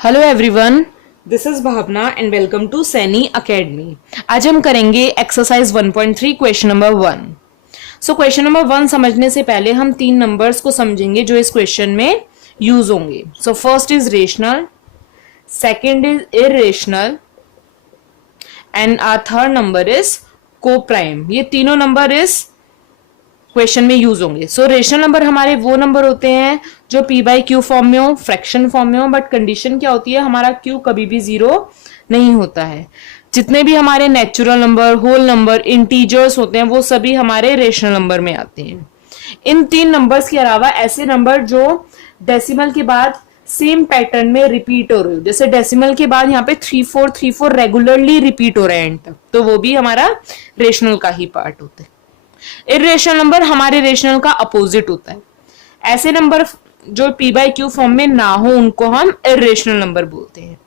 Hello everyone, this is Bhavna and welcome to Saini Academy. आज हम करेंगे एक्सरसाइज 1.3 क्वेश्चन नंबर 1। सो क्वेश्चन नंबर 1 समझने से पहले हम तीन नंबर्स को समझेंगे जो इस क्वेश्चन में यूज होंगे। So first is rational, second is irrational and our third number is coprime. ये तीनों नंबर इस क्वेश्चन में यूज होंगे। सो रेशनल नंबर हमारे वो नंबर होते हैं जो पी बाई क्यू फॉर्म में हो, फ्रैक्शन फॉर्म में हो, बट कंडीशन क्या होती है, हमारा क्यू कभी भी जीरो नहीं होता है। जितने भी हमारे natural number, whole number, integers होते हैं वो सभी हमारे रेशनल नंबर में आते हैं। इन तीन नंबर्स के अलावा ऐसे नंबर जो डेसिमल के बाद सेम पैटर्न में रिपीट हो रहे हो, जैसे डेसिमल के बाद यहाँ पे 3434 रेगुलरली रिपीट हो रहे हैं एंड तक, तो वो भी हमारा रेशनल का ही पार्ट होता है। इरेशनल नंबर हमारे रेशनल का अपोजिट होता है। ऐसे नंबर जो पी बाई क्यू फॉर्म में ना हो उनको हम इरेशनल नंबर बोलते हैं।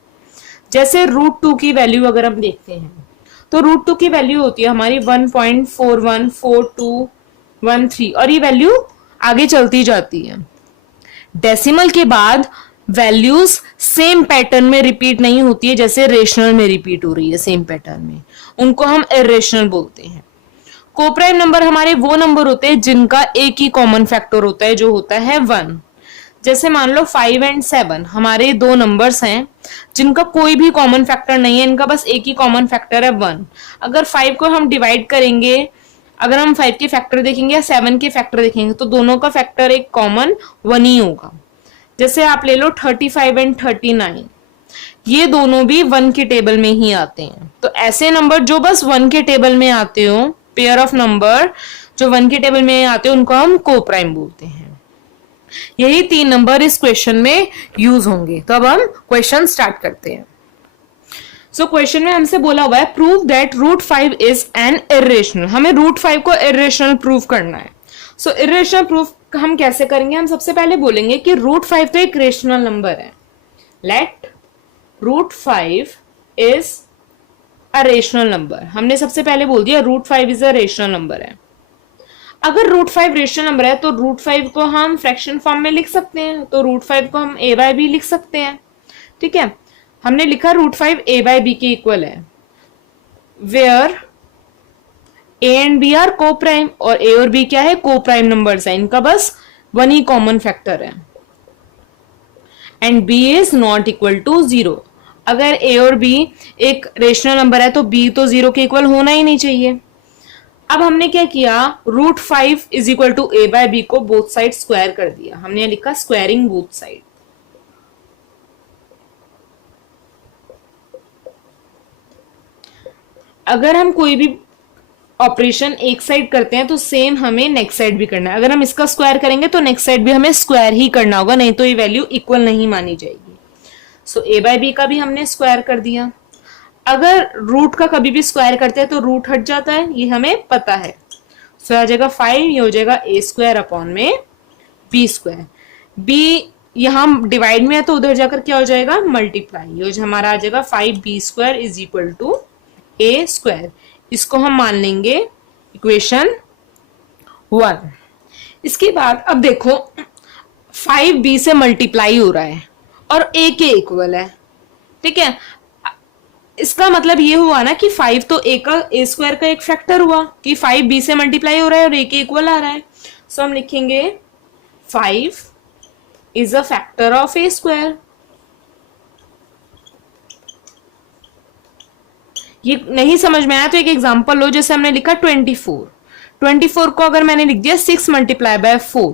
जैसे √2 की वैल्यू अगर हम देखते हैं तो √2 की वैल्यू होती है हमारी 1.414213 और ये वैल्यू आगे चलती जाती है। डेसिमल के बाद वैल्यूज सेम पैटर्न में रिपीट नहीं होती है जैसे रेशनल में रिपीट हो रही है सेम पैटर्न में, उनको हम इरेशनल बोलते हैं। कोप्राइम नंबर हमारे वो नंबर होते हैं जिनका एक ही कॉमन फैक्टर होता है जो होता है 1। जैसे मान लो 5 एंड 7 हमारे दो नंबर्स हैं जिनका कोई भी कॉमन फैक्टर नहीं है, इनका बस एक ही कॉमन फैक्टर है 1। अगर 5 को हम डिवाइड करेंगे, अगर हम 5 के फैक्टर देखेंगे या 7 के फैक्टर देखेंगे तो दोनों का फैक्टर एक कॉमन 1 ही होगा। जैसे आप ले लो 35 एंड 39, ये दोनों भी 1 के टेबल में ही आते हैं। तो ऐसे नंबर जो बस 1 के टेबल में आते हो, पेयर ऑफ नंबर जो 1 के टेबल में आते हैं उनको हम कोप्राइम बोलते हैं। यही तीन नंबर इस क्वेश्चन में यूज होंगे। तो अब हम क्वेश्चन स्टार्ट करते हैं। सो क्वेश्चन में हमसे बोला हुआ है prove that √5 is an irrational. हमें √5 को इरेशनल प्रूव करना है। सो इरेशनल प्रूफ हम कैसे करेंगे, हम सबसे पहले बोलेंगे कि √5 तो एक रेशनल नंबर है। Let √5 is a rational number. हमने सबसे पहले बोल दिया √5 इज अ रेशनल नंबर है। अगर √5 रेशनल नंबर है तो √5 को हम फ्रैक्शन फॉर्म में लिख सकते हैं, तो √5 को हम a बाय b लिख सकते हैं। ठीक है, हमने लिखा √5 a बाय b के इक्वल है, where a and b are coprime, और a और b क्या है, कोप्राइम नंबर्स है, इनका बस 1 ही कॉमन फैक्टर है। And b is not equal to 0। अगर a और b एक रेशनल नंबर है तो b तो 0 के इक्वल होना ही नहीं चाहिए। अब हमने क्या किया, √5 is equal to a by b को बोथ साइड स्क्वायर कर दिया। हमने लिखा स्क्वायरिंग बोथ साइड। अगर हम कोई भी ऑपरेशन एक साइड करते हैं तो सेम हमें नेक्स्ट साइड भी करना है। अगर हम इसका स्क्वायर करेंगे तो नेक्स्ट साइड भी हमें स्क्वायर ही करना होगा, नहीं तो ये वैल्यू इक्वल नहीं मानी जाएगी। सो a बाय b का भी हमने स्क्वायर कर दिया। अगर रूट का कभी भी स्क्वायर करते हैं तो रूट हट जाता है, ये हमें पता है। सो आ जाएगा 5, ये हो जाएगा a² अपॉन में b²। b यहाँ डिवाइड में है तो उधर जाकर क्या हो जाएगा, मल्टीप्लाई। ये हमारा आ जाएगा 5b² is equal to a²। इसको हम मान लेंगे इक्वेशन 1। इसके बाद अब देखो 5b से मल्टीप्लाई हो रहा है और a के इक्वल है। ठीक है, इसका मतलब ये हुआ ना कि 5 तो a² का एक फैक्टर हुआ कि 5b से मल्टीप्लाई हो रहा है और a के इक्वल आ रहा है। सो हम लिखेंगे 5 is a factor of a²। ये नहीं समझ में आया तो एक एग्जांपल लो, जैसे हमने लिखा 24 को अगर मैंने लिख दिया 6 मल्टीप्लाई बाय 4,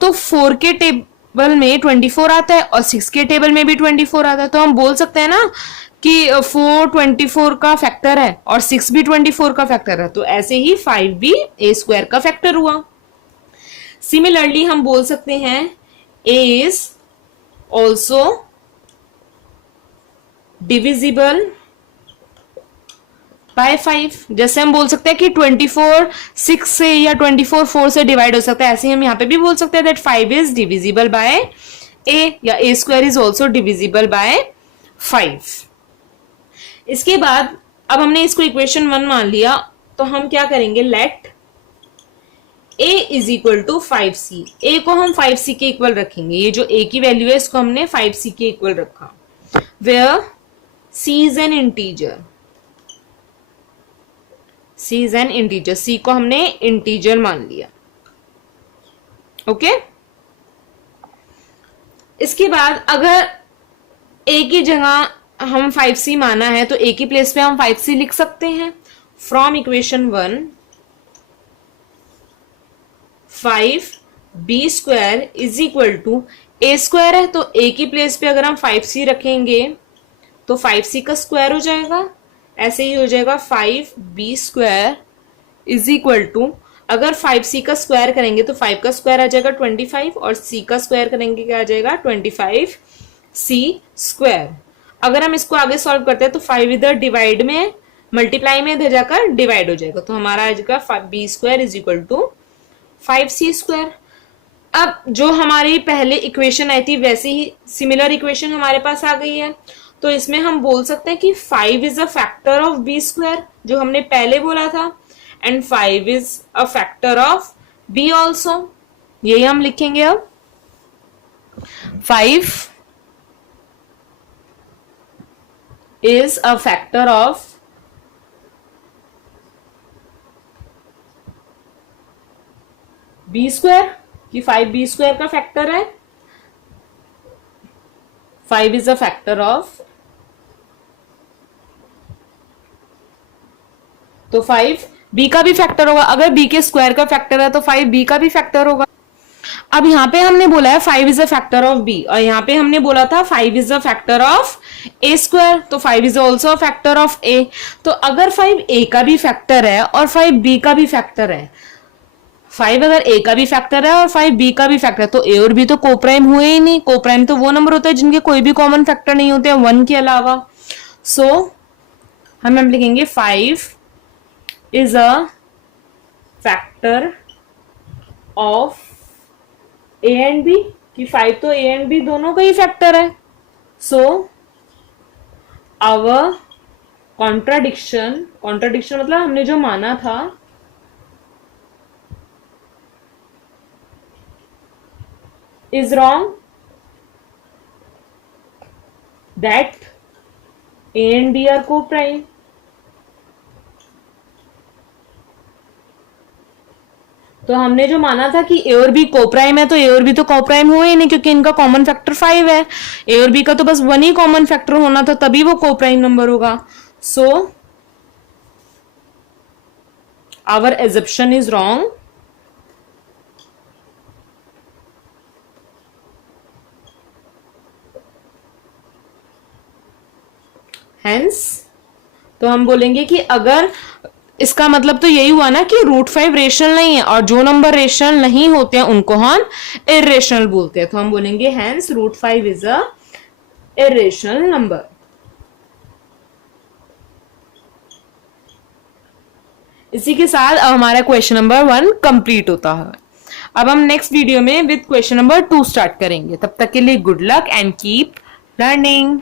तो 4 के टेबल में 24 आता है और 6 के टेबल में भी 24 आता है। तो हम बोल सकते हैं ना कि 4 24 का फैक्टर है और 6 भी 24 का फैक्टर है, तो ऐसे ही 5 भी a² का फैक्टर हुआ। सिमिलरली हम बोल सकते हैं a is also divisible by 5। जैसे हम बोल सकते हैं कि 24 6 से या 24 4 से डिवाइड हो सकता है, ऐसे ही हम यहाँ पे भी बोल सकते हैं that 5 is divisible by a या a² is also divisible by 5। इसके बाद अब हमने इसको इक्वेशन 1 मान लिया, तो हम क्या करेंगे, let a is equal to 5c। a को हम 5c के इक्वल रखेंगे, ये जो a की वैल्यू है इसको हमने 5c के इक्वल रखा। where c is an integer, c is an integer, c को हमने इंटीजर मान लिया। ओके इसके बाद अगर a की जगह हम 5c माना है तो a की प्लेस पे हम 5c लिख सकते हैं। From equation 1 5b square is equal to a square है, तो a की प्लेस पे अगर हम 5c रखेंगे तो 5c का स्क्वायर हो जाएगा। ऐसे ही हो जाएगा 5b square is equal to, अगर 5c का स्क्वायर करेंगे तो 5 का स्क्वायर आ जाएगा 25 और c का स्क्वायर करेंगे क्या आ जाएगा 25c स्क्वायर। अगर हम इसको आगे सॉल्व करते हैं तो 5 इधर डिवाइड में, मल्टीप्लाई में इधर जाकर डिवाइड हो जाएगा, तो हमारा आ जाएगा b square is equal to 5c square. अब जो हमारी पहले इक्वेशन आई थी वैसी ही सिमिलर इक्वेशन हमारे पास आ गई है, तो इसमें हम बोल सकते हैं कि 5 is a factor of b square जो हमने पहले बोला था, and 5 is a factor of b also, यही हम लिखेंगे। अब 5 is a factor of b square, कि 5 b स्क्वायर का फैक्टर है, 5 इज अ फैक्टर ऑफ, तो 5 b का भी फैक्टर होगा। अगर b के स्क्वायर का फैक्टर है तो 5 b का भी फैक्टर होगा। अब यहाँ पे हमने बोला है 5 is a factor of b, और यहाँ पे हमने बोला था 5 is a factor of a square, तो 5 is also a factor of a। तो अगर 5 a का भी फैक्टर है और 5 b का भी फैक्टर है, 5 अगर a का भी फैक्टर है और 5 b का भी फैक्टर है, तो a और b तो कोप्राइम हुए ही नहीं। कोप्राइम तो वो नंबर होता है जिनके कोई भी कॉमन फैक्टर नहीं होते हैं 1 के अलावा। सो हम लिखेंगे 5 is a factor of a and b, कि 5 तो a and b दोनों का ही फैक्टर है। सो our contradiction मतलब हमने जो माना था is wrong, that a and b are co-prime। तो हमने जो माना था कि ए और बी कोप्राइम है, तो ए और बी तो कोप्राइम हुए ही नहीं क्योंकि इनका कॉमन फैक्टर 5 है। ए और बी का तो बस 1 ही कॉमन फैक्टर होना था, तभी वो कोप्राइम नंबर होगा। So our assumption is wrong, hence तो हम बोलेंगे कि अगर, इसका मतलब तो यही हुआ ना कि √5 रेशनल नहीं है, और जो नंबर रेशनल नहीं होते हैं उनको हम इर्रेशनल बोलते हैं। तो हम बोलेंगे hence √5 is a irrational number. इसी के साथ अब हमारा क्वेश्चन नंबर 1 कंप्लीट होता है। अब हम नेक्स्ट वीडियो में विद क्वेश्चन नंबर 2 स्टार्ट करेंगे। तब तक के लिए good luck and keep learning.